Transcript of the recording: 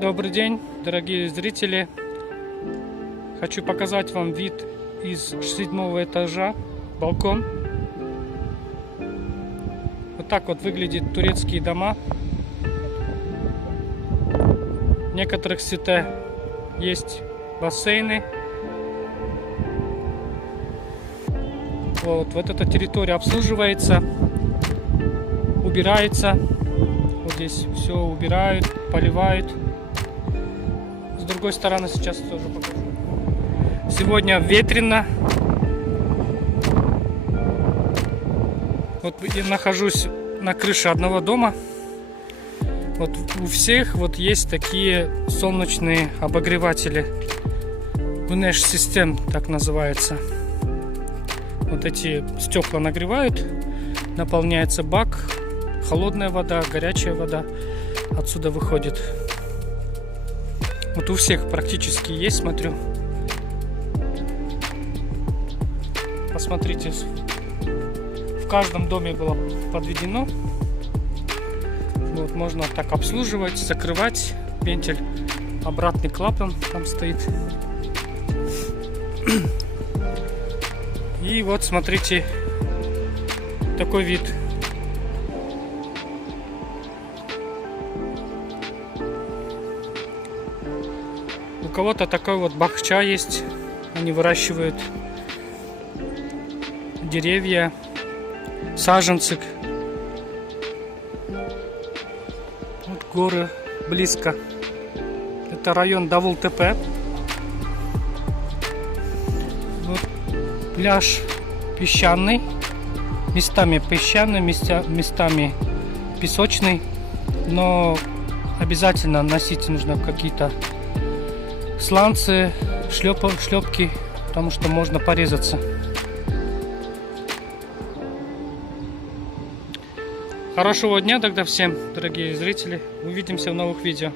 Добрый день, дорогие зрители! Хочу показать вам вид из 7-го этажа, балкон. Вот так вот выглядят турецкие дома. В некоторых сите есть бассейны. Вот эта территория обслуживается, убирается. Вот здесь все убирают, поливают. С другой стороны сейчас тоже покажу. Сегодня ветрено. Вот я нахожусь на крыше одного дома. Вот у всех вот есть такие солнечные обогреватели. Güneş систем так называется. Вот эти стекла нагревают, наполняется бак, холодная вода, горячая вода отсюда выходит. Вот у всех практически есть, смотрю. Посмотрите, в каждом доме было подведено. Вот можно так обслуживать, закрывать. Вентиль, обратный клапан там стоит. И вот смотрите, такой вид. У кого-то такой вот бахча есть. Они выращивают деревья, саженцы. Вот горы близко. Это район Давул-Тепе. Вот пляж песчаный. Местами песчаный, местами песочный. Но обязательно носить нужно какие-то сланцы, шлепки, потому что можно порезаться. Хорошего дня тогда всем, дорогие зрители. Увидимся в новых видео.